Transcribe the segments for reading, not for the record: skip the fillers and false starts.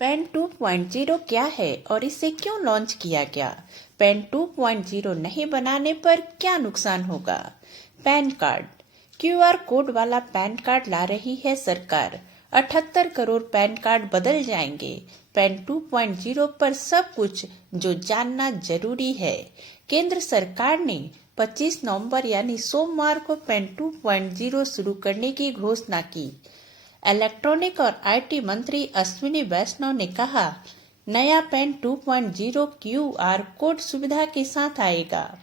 Pan 2.0 क्या है और इसे क्यों लॉन्च किया गया? पैन 2.0 नहीं बनाने पर क्या नुकसान होगा? पैन कार्ड, क्यूआर कोड वाला पैन कार्ड ला रही है सरकार। 78 करोड़ पैन कार्ड बदल जाएंगे। पैन 2.0 पर सब कुछ जो जानना जरूरी है। केंद्र सरकार ने 25 नवंबर यानी सोमवार को पैन 2.0 शुरू करने की घोषणा की। इलेक्ट्रॉनिक और आईटी मंत्री अश्विनी वैष्णव ने कहा, नया पैन 2.0 क्यूआर कोड सुविधा के साथ आएगा।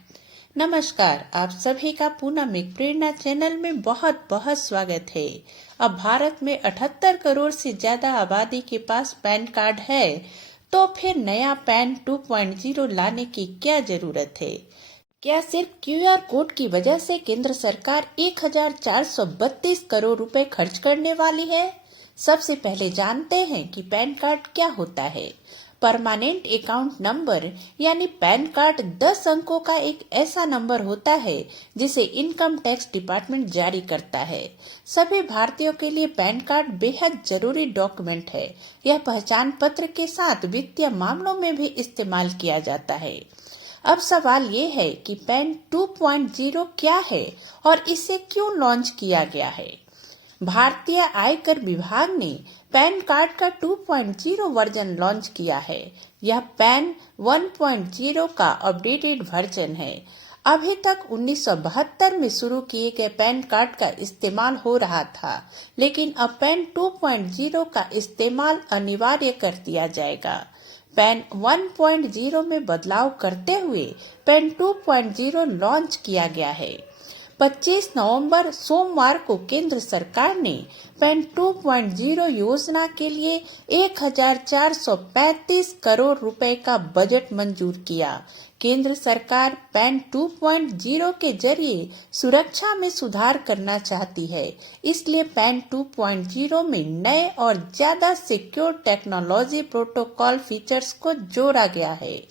नमस्कार, आप सभी का पूनम एक प्रेरणा चैनल में बहुत बहुत स्वागत है। अब भारत में 78 करोड़ से ज्यादा आबादी के पास पैन कार्ड है, तो फिर नया पैन 2.0 लाने की क्या जरूरत है? क्या सिर्फ क्यूआर कोड की वजह से केंद्र सरकार 1432 करोड़ रुपए खर्च करने वाली है? सबसे पहले जानते हैं कि पैन कार्ड क्या होता है। परमानेंट अकाउंट नंबर यानी पैन कार्ड 10 अंकों का एक ऐसा नंबर होता है जिसे इनकम टैक्स डिपार्टमेंट जारी करता है। सभी भारतीयों के लिए पैन कार्ड बेहद जरूरी डॉक्यूमेंट है। यह पहचान पत्र के साथ वित्तीय मामलों में भी इस्तेमाल किया जाता है। अब सवाल ये है कि पैन 2.0 क्या है और इसे क्यों लॉन्च किया गया है? भारतीय आयकर विभाग ने पैन कार्ड का 2.0 वर्जन लॉन्च किया है। यह पैन 1.0 का अपडेटेड वर्जन है। अभी तक 1972 में शुरू किए गए पैन कार्ड का इस्तेमाल हो रहा था, लेकिन अब पैन 2.0 का इस्तेमाल अनिवार्य कर दिया जाएगा। पैन 1.0 में बदलाव करते हुए पैन 2.0 लॉन्च किया गया है। 25 नवंबर सोमवार को केंद्र सरकार ने पैन 2.0 योजना के लिए 1435 करोड़ रुपए का बजट मंजूर किया। केंद्र सरकार पैन 2.0 के जरिए सुरक्षा में सुधार करना चाहती है, इसलिए पैन 2.0 में नए और ज्यादा सिक्योर टेक्नोलॉजी प्रोटोकॉल फीचर्स को जोड़ा गया है।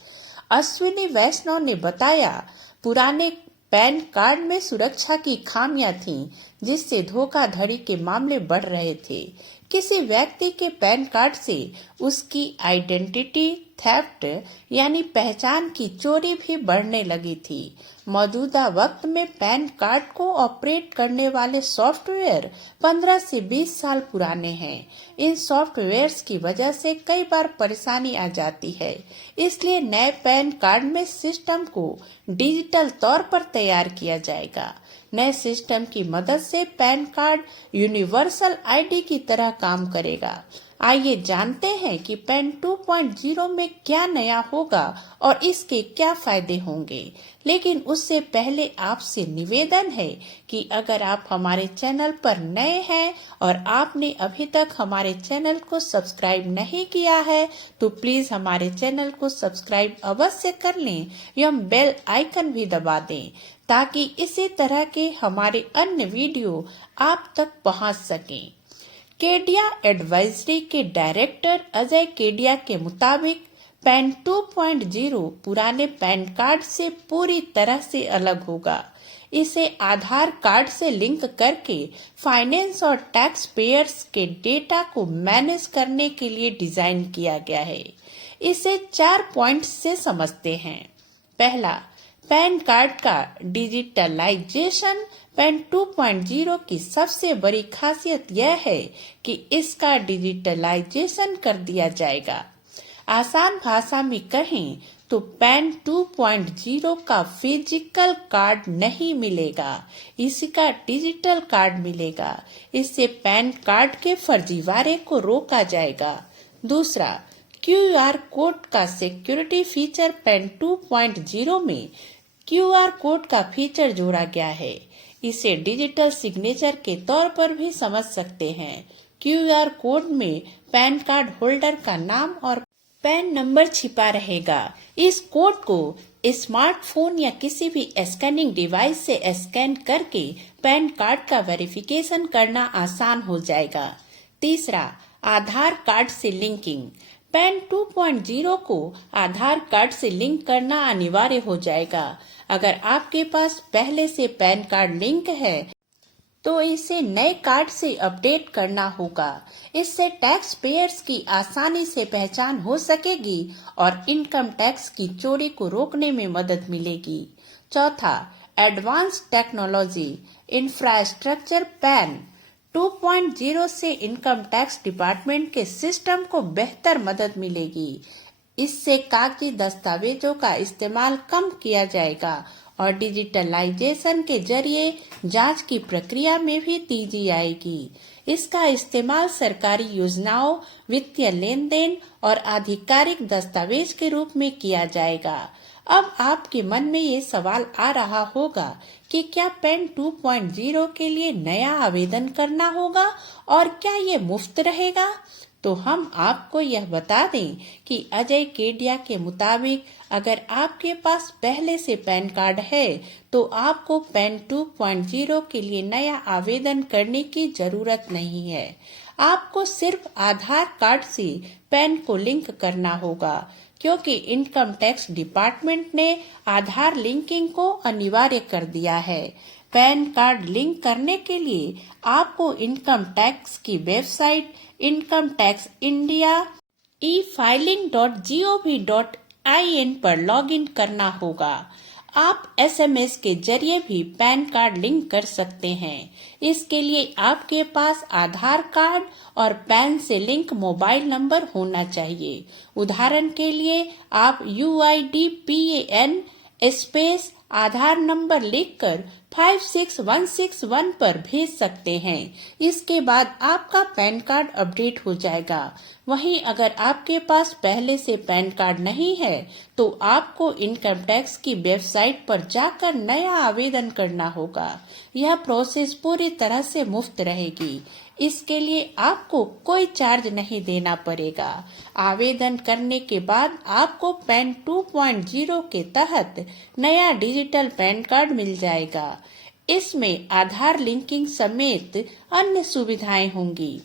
अश्विनी वैष्णव ने बताया, पुराने पैन कार्ड में सुरक्षा की खामियां थीं, जिससे धोखाधड़ी के मामले बढ़ रहे थे। किसी व्यक्ति के पैन कार्ड से उसकी आइडेंटिटी थेफ्ट यानी पहचान की चोरी भी बढ़ने लगी थी। मौजूदा वक्त में पैन कार्ड को ऑपरेट करने वाले सॉफ्टवेयर 15 से 20 साल पुराने हैं। इन सॉफ्टवेयर्स की वजह से कई बार परेशानी आ जाती है, इसलिए नए पैन कार्ड में सिस्टम को डिजिटल तौर पर तैयार किया जाएगा। नए सिस्टम की मदद से पैन कार्ड यूनिवर्सल आईडी की तरह काम करेगा। आइए जानते हैं कि पैन 2.0 में क्या नया होगा और इसके क्या फायदे होंगे। लेकिन उससे पहले आपसे निवेदन है कि अगर आप हमारे चैनल पर नए हैं और आपने अभी तक हमारे चैनल को सब्सक्राइब नहीं किया है, तो प्लीज हमारे चैनल को सब्सक्राइब अवश्य कर लें एवं बेल आइकन भी दबा दें, ताकि इसी तरह के हमारे अन्य वीडियो आप तक पहुंच सकें। केडिया एडवाइजरी के डायरेक्टर अजय केडिया के मुताबिक पैन 2.0 पुराने पैन कार्ड से पूरी तरह से अलग होगा। इसे आधार कार्ड से लिंक करके फाइनेंस और टैक्स पेयर्स के डेटा को मैनेज करने के लिए डिजाइन किया गया है। इसे 4 पॉइंट्स से समझते हैं। पहला, पैन कार्ड का डिजिटलाइजेशन। पैन 2.0 की सबसे बड़ी खासियत यह है कि इसका डिजिटलाइजेशन कर दिया जाएगा। आसान भाषा में कहें तो पैन 2.0 का फिजिकल कार्ड नहीं मिलेगा, इसका डिजिटल कार्ड मिलेगा। इससे पैन कार्ड के फर्जीवाड़े को रोका जाएगा। दूसरा, क्यूआर कोड का सिक्योरिटी फीचर। पैन 2.0 में क्यूआर कोड का फीचर जोड़ा गया है। इसे डिजिटल सिग्नेचर के तौर पर भी समझ सकते हैं। क्यूआर कोड में पैन कार्ड होल्डर का नाम और पैन नंबर छिपा रहेगा। इस कोड को स्मार्टफोन या किसी भी स्कैनिंग डिवाइस से स्कैन करके पैन कार्ड का वेरिफिकेशन करना आसान हो जाएगा। तीसरा, आधार कार्ड से लिंकिंग। पैन 2.0 को आधार कार्ड से लिंक करना अनिवार्य हो जाएगा। अगर आपके पास पहले से पैन कार्ड लिंक है तो इसे नए कार्ड से अपडेट करना होगा। इससे टैक्स पेयर्स की आसानी से पहचान हो सकेगी और इनकम टैक्स की चोरी को रोकने में मदद मिलेगी। चौथा, एडवांस टेक्नोलॉजी इंफ्रास्ट्रक्चर पैन 2.0 से इनकम टैक्स डिपार्टमेंट के सिस्टम को बेहतर मदद मिलेगी। इससे कागजी दस्तावेजों का इस्तेमाल कम किया जाएगा और डिजिटलाइजेशन के जरिए जांच की प्रक्रिया में भी तेजी आएगी। इसका इस्तेमाल सरकारी योजनाओं, वित्तीय लेन देन और आधिकारिक दस्तावेज के रूप में किया जाएगा। अब आपके मन में ये सवाल आ रहा होगा कि क्या पैन 2.0 के लिए नया आवेदन करना होगा और क्या ये मुफ्त रहेगा? तो हम आपको यह बता दें कि अजय केडिया के मुताबिक अगर आपके पास पहले से पैन कार्ड है तो आपको पैन 2.0 के लिए नया आवेदन करने की जरूरत नहीं है। आपको सिर्फ आधार कार्ड से पैन को लिंक करना होगा, क्योंकि इनकम टैक्स डिपार्टमेंट ने आधार लिंकिंग को अनिवार्य कर दिया है। पैन कार्ड लिंक करने के लिए आपको इनकम टैक्स की website income tax India efiling.gov.in पर लॉगिन करना होगा। आप एसएमएस के जरिए भी पैन कार्ड लिंक कर सकते हैं। इसके लिए आपके पास आधार कार्ड और पैन से लिंक मोबाइल नंबर होना चाहिए। उदाहरण के लिए आप UIDPAN स्पेस आधार नंबर लिखकर 56161 पर भेज सकते हैं। इसके बाद आपका पैन कार्ड अपडेट हो जाएगा। वहीं अगर आपके पास पहले से पैन कार्ड नहीं है तो आपको इनकम टैक्स की वेबसाइट पर जाकर नया आवेदन करना होगा। यह प्रोसेस पूरी तरह से मुफ्त रहेगी। इसके लिए आपको कोई चार्ज नहीं देना पड़ेगा। आवेदन करने के बाद आपको पैन 2.0 के तहत नया डिजिटल पैन कार्ड मिल जाएगा। इसमें आधार लिंकिंग समेत अन्य सुविधाएं होंगी।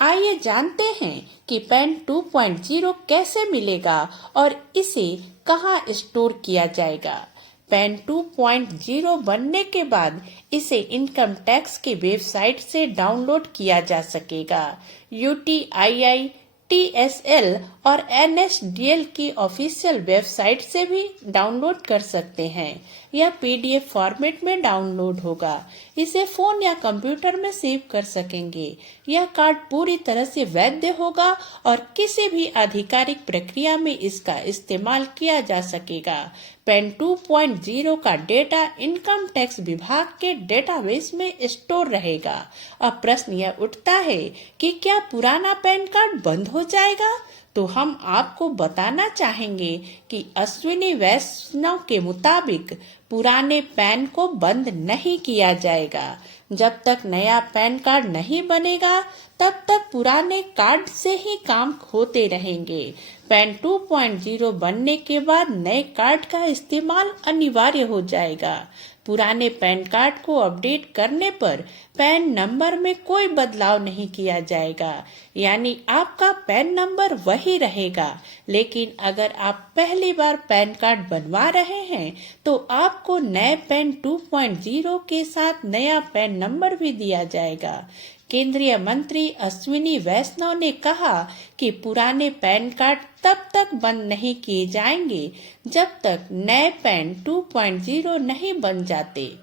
आइए जानते हैं कि पैन 2.0 कैसे मिलेगा और इसे कहां स्टोर किया जाएगा। पैन 2.0 बनने के बाद इसे इनकम टैक्स की वेबसाइट से डाउनलोड किया जा सकेगा। UTII, TSL और NSDL की ऑफिशियल वेबसाइट से भी डाउनलोड कर सकते हैं। यह PDF फॉर्मेट में डाउनलोड होगा। इसे फोन या कंप्यूटर में सेव कर सकेंगे। यह कार्ड पूरी तरह से वैध होगा और किसी भी आधिकारिक प्रक्रिया में इसका इस्तेमाल किया जा सकेगा। पैन 2.0 का डेटा इनकम टैक्स विभाग के डेटाबेस में स्टोर रहेगा। अब प्रश्न यह उठता है कि क्या पुराना पैन कार्ड बंद हो जाएगा? तो हम आपको बताना चाहेंगे कि अश्विनी वैष्णव के मुताबिक पुराने पैन को बंद नहीं किया जाएगा। जब तक नया पैन कार्ड नहीं बनेगा तब तक पुराने कार्ड से ही काम होते रहेंगे। पैन 2.0 बनने के बाद नए कार्ड का इस्तेमाल अनिवार्य हो जाएगा। पुराने पैन कार्ड को अपडेट करने पर पैन नंबर में कोई बदलाव नहीं किया जाएगा, यानी आपका पैन नंबर वही रहेगा। लेकिन अगर आप पहली बार पैन कार्ड बनवा रहे हैं तो आपको नए पैन 2.0 के साथ नया पैन नंबर भी दिया जाएगा। केंद्रीय मंत्री अश्विनी वैष्णव ने कहा कि पुराने पैन कार्ड तब तक बंद नहीं किए जाएंगे जब तक नए पैन 2.0 नहीं बन जाते।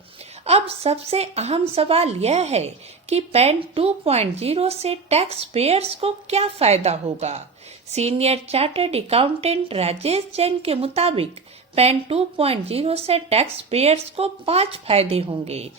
अब सबसे अहम सवाल यह है कि पैन 2.0 से टैक्स पेयर्स को क्या फायदा होगा। Senior chartered accountant Rajesh Jain के मुताबिक पैन 2.0 से टैक्स पेयर्स को 5 फायदे होंगे।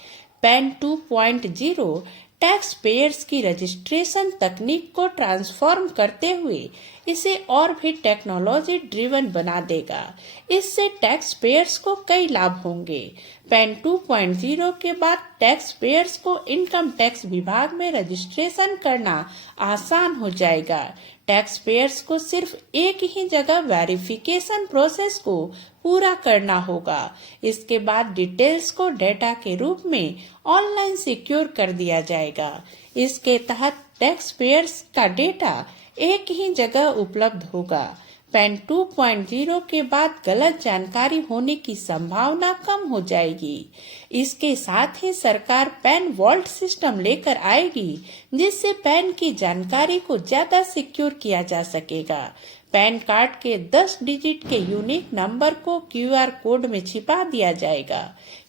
पैन 2.0 टैक्स पेयर्स की रजिस्ट्रेशन तकनीक को ट्रांसफॉर्म करते हुए इसे और भी टेक्नोलॉजी ड्रिवन बना देगा। इससे टैक्स पेयर्स को कई लाभ होंगे। पैन 2.0 के बाद टैक्स पेयर्स को इनकम टैक्स विभाग में रजिस्ट्रेशन करना आसान हो जाएगा। टैक्स पेयर्स को सिर्फ एक ही जगह वेरिफिकेशन प्रोसेस को पूरा करना होगा। इसके बाद डिटेल्स को डेटा के रूप में ऑनलाइन सिक्योर कर दिया जाएगा। इसके तहत टैक्स पेयर्स का डेटा एक ही जगह उपलब्ध होगा। पैन 2.0 के बाद गलत जानकारी होने की संभावना कम हो जाएगी। इसके साथ ही सरकार पैन वॉल्ट सिस्टम लेकर आएगी, जिससे पैन की जानकारी को ज्यादा सिक्योर किया जा सकेगा। पैन कार्ड के 10 डिजिट के यूनिक नंबर को QR कोड में छिपा दिया जाएगा।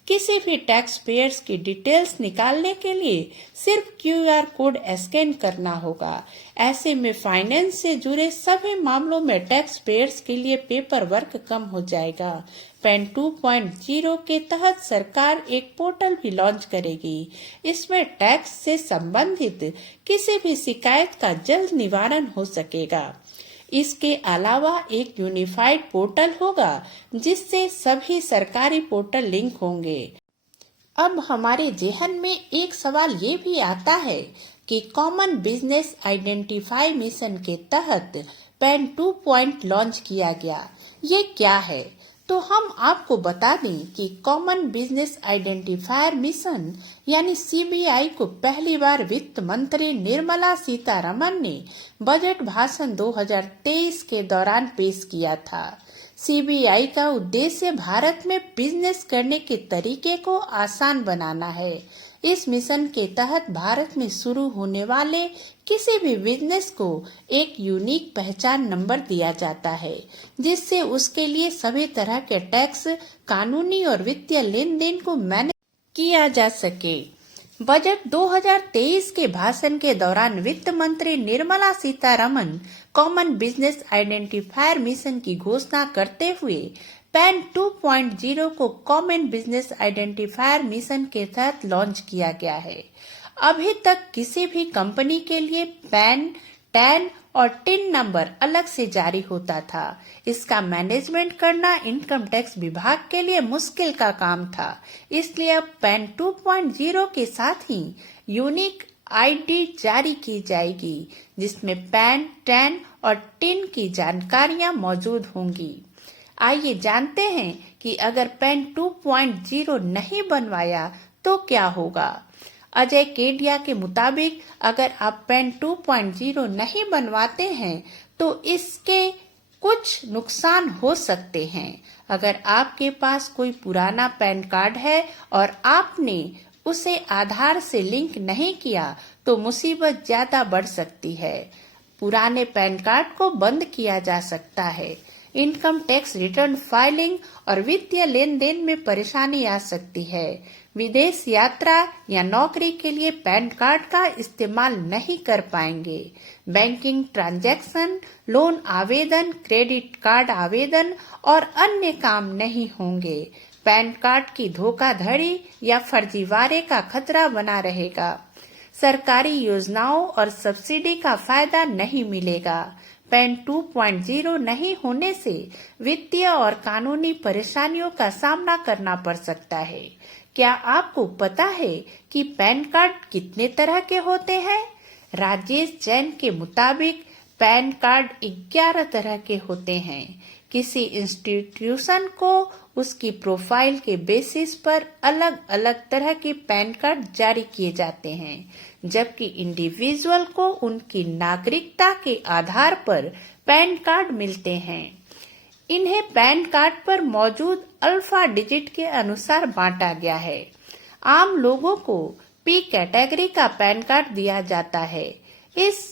किसी भी टैक्स पेयर्स की डिटेल्स निकालने के लिए सिर्फ QR कोड स्कैन करना होगा। ऐसे में फाइनेंस से जुड़े सभी मामलों में टैक्स पेयर्स के लिए पेपर वर्क कम हो जाएगा। पैन 2.0 के तहत सरकार एक पोर्टल भी लॉन्च करेगी। इसमें टैक्स से संबंधित किसी भी शिकायत का जल्द निवारण हो सकेगा। इसके अलावा एक यूनिफाइड पोर्टल होगा, जिससे सभी सरकारी पोर्टल लिंक होंगे। अब हमारे जेहन में एक सवाल ये भी आता है कि कॉमन बिजनेस आइडेंटिफाई मिशन के तहत पैन 2 लॉन्च किया गया, ये क्या है? तो हम आपको बता दें कि कॉमन बिजनेस आइडेंटिफायर मिशन यानी CBI को पहली बार वित्त मंत्री निर्मला सीतारमण ने बजट भाषण 2023 के दौरान पेश किया था। CBI का उद्देश्य भारत में बिजनेस करने के तरीके को आसान बनाना है। इस मिशन के तहत भारत में शुरू होने वाले किसी भी बिजनेस को एक यूनिक पहचान नंबर दिया जाता है, जिससे उसके लिए सभी तरह के टैक्स, कानूनी और वित्तीय लेन देन को मैनेज किया जा सके। बजट 2023 के भाषण के दौरान वित्त मंत्री Nirmala Sitharaman common business identifier mission की घोषणा करते हुए पैन 2.0 को कॉमन बिजनेस आइडेंटिफायर मिशन के तहत लॉन्च किया गया है। अभी तक किसी भी कंपनी के लिए पैन, टैन और टिन नंबर अलग से जारी होता था। इसका मैनेजमेंट करना इनकम टैक्स विभाग के लिए मुश्किल का काम था। इसलिए अब पैन 2.0 के साथ ही यूनिक ID जारी की जाएगी, जिसमें पैन, टैन और टिन की जानकारियां मौजूद होंगी। आइए जानते हैं कि अगर पैन 2.0 नहीं बनवाया तो क्या होगा। अजय केडिया के मुताबिक अगर आप पैन 2.0 नहीं बनवाते हैं तो इसके कुछ नुकसान हो सकते हैं। अगर आपके पास कोई पुराना पैन कार्ड है और आपने उसे आधार से लिंक नहीं किया तो मुसीबत ज्यादा बढ़ सकती है। पुराने पैन कार्ड को बंद किया जा सकता है। इनकम टैक्स रिटर्न फाइलिंग और वित्तीय लेन देन में परेशानी आ सकती है। विदेश यात्रा या नौकरी के लिए पैन कार्ड का इस्तेमाल नहीं कर पाएंगे। बैंकिंग ट्रांजैक्शन, लोन आवेदन, क्रेडिट कार्ड आवेदन और अन्य काम नहीं होंगे। पैन कार्ड की धोखाधड़ी या फर्जीवाड़े का खतरा बना रहेगा। सरकारी योजनाओं और सब्सिडी का फायदा नहीं मिलेगा। पैन 2.0 नहीं होने से वित्तीय और कानूनी परेशानियों का सामना करना पड़ सकता है। क्या आपको पता है कि पैन कार्ड कितने तरह के होते हैं? राजेश जैन के मुताबिक पैन कार्ड 11 तरह के होते हैं। किसी इंस्टीट्यूशन को उसकी प्रोफाइल के बेसिस पर अलग अलग तरह के पैन कार्ड जारी किए जाते हैं, जबकि इंडिविजुअल को उनकी नागरिकता के आधार पर पैन कार्ड मिलते हैं। इन्हें पैन कार्ड पर मौजूद अल्फा डिजिट के अनुसार बांटा गया है। आम लोगों को P कैटेगरी का पैन कार्ड दिया जाता है। इस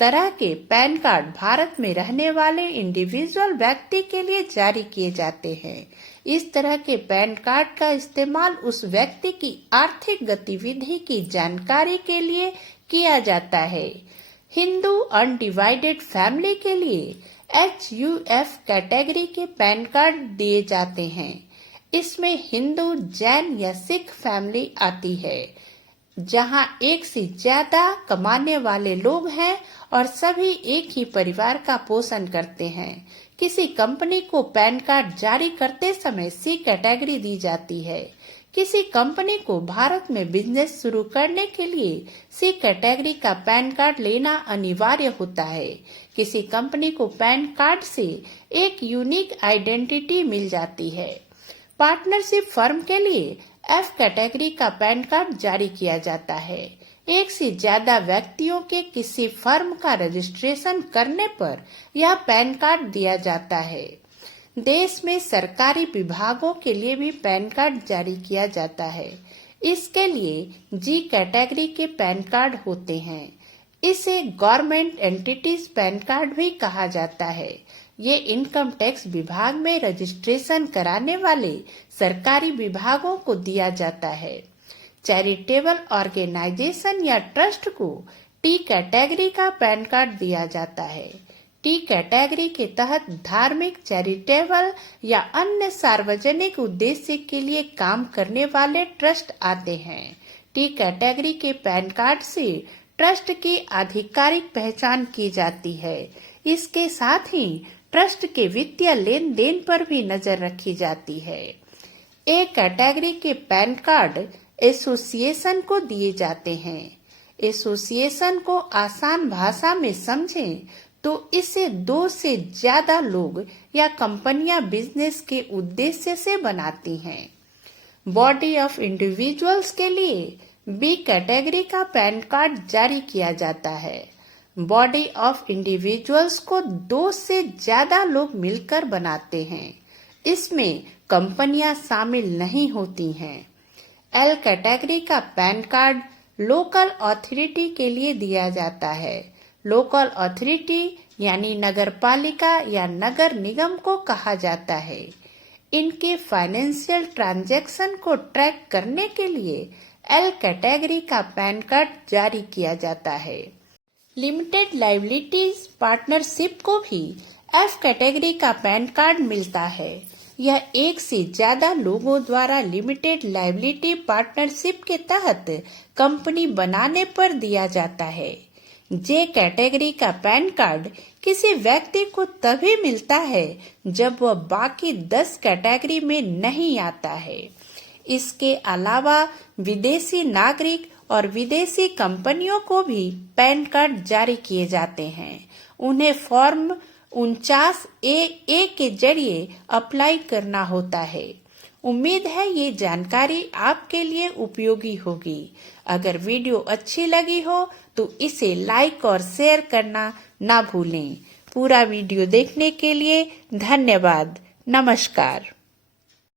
तरह के पैन कार्ड भारत में रहने वाले इंडिविजुअल व्यक्ति के लिए जारी किए जाते हैं। इस तरह के पैन कार्ड का इस्तेमाल उस व्यक्ति की आर्थिक गतिविधि की जानकारी के लिए किया जाता है। हिंदू अनडिवाइडेड फैमिली के लिए HUF कैटेगरी के पैन कार्ड दिए जाते हैं। इसमें हिंदू, जैन या सिख फैमिली आती है, जहां एक से ज्यादा कमाने वाले लोग हैं और सभी एक ही परिवार का पोषण करते हैं। किसी कंपनी को पैन कार्ड जारी करते समय C कैटेगरी दी जाती है। किसी कंपनी को भारत में बिजनेस शुरू करने के लिए C कैटेगरी का पैन कार्ड लेना अनिवार्य होता है। किसी कंपनी को पैन कार्ड से एक यूनिक आइडेंटिटी मिल जाती है। पार्टनरशिप फर्म के लिए F कैटेगरी का पैन कार्ड जारी किया जाता है। एक से ज्यादा व्यक्तियों के किसी फर्म का रजिस्ट्रेशन करने पर यह पैन कार्ड दिया जाता है। देश में सरकारी विभागों के लिए भी पैन कार्ड जारी किया जाता है। इसके लिए जी कैटेगरी के पैन कार्ड होते हैं। इसे गवर्नमेंट एंटिटीज पैन कार्ड भी कहा जाता है। ये इनकम टैक्स विभाग में रजिस्ट्रेशन कराने वाले सरकारी विभागों को दिया जाता है। चैरिटेबल ऑर्गेनाइजेशन या ट्रस्ट को टी कैटेगरी का पैन कार्ड दिया जाता है। टी कैटेगरी के तहत धार्मिक, चैरिटेबल या अन्य सार्वजनिक उद्देश्य के लिए काम करने वाले ट्रस्ट आते हैं। टी कैटेगरी के पैन कार्ड से ट्रस्ट की आधिकारिक पहचान की जाती है। इसके साथ ही ट्रस्ट के वित्तीय लेन देन पर भी नजर रखी जाती है। ए कैटेगरी के पैन कार्ड एसोसिएशन को दिए जाते हैं। एसोसिएशन को आसान भाषा में समझें तो इसे 2 से ज्यादा लोग या कंपनियां बिजनेस के उद्देश्य से बनाती हैं। बॉडी ऑफ इंडिविजुअल्स के लिए बी कैटेगरी का पैन कार्ड जारी किया जाता है। बॉडी ऑफ इंडिविजुअल्स को 2 से ज्यादा लोग मिलकर बनाते हैं। इसमें कंपनियां शामिल नहीं होती हैं। एल कैटेगरी का पैन कार्ड लोकल अथॉरिटी के लिए दिया जाता है। लोकल अथॉरिटी यानी नगरपालिका या नगर निगम को कहा जाता है। इनके फाइनेंशियल ट्रांजैक्शन को ट्रैक करने के लिए एल कैटेगरी का पैन कार्ड जारी किया जाता है। लिमिटेड लायबिलिटीज पार्टनरशिप को भी एफ कैटेगरी का पैन कार्ड मिलता है। यह 1 से ज्यादा लोगों द्वारा लिमिटेड लायबिलिटी पार्टनरशिप के तहत कंपनी बनाने पर दिया जाता है। जे कैटेगरी का पैन कार्ड किसी व्यक्ति को तभी मिलता है जब वह बाकी 10 कैटेगरी में नहीं आता है। इसके अलावा विदेशी नागरिक और विदेशी कंपनियों को भी पैन कार्ड जारी किए जाते हैं। उन्हें फॉर्म 49A के जरिए अप्लाई करना होता है। उम्मीद है ये जानकारी आपके लिए उपयोगी होगी। अगर वीडियो अच्छी लगी हो तो इसे लाइक और शेयर करना ना भूलें। पूरा वीडियो देखने के लिए धन्यवाद। नमस्कार।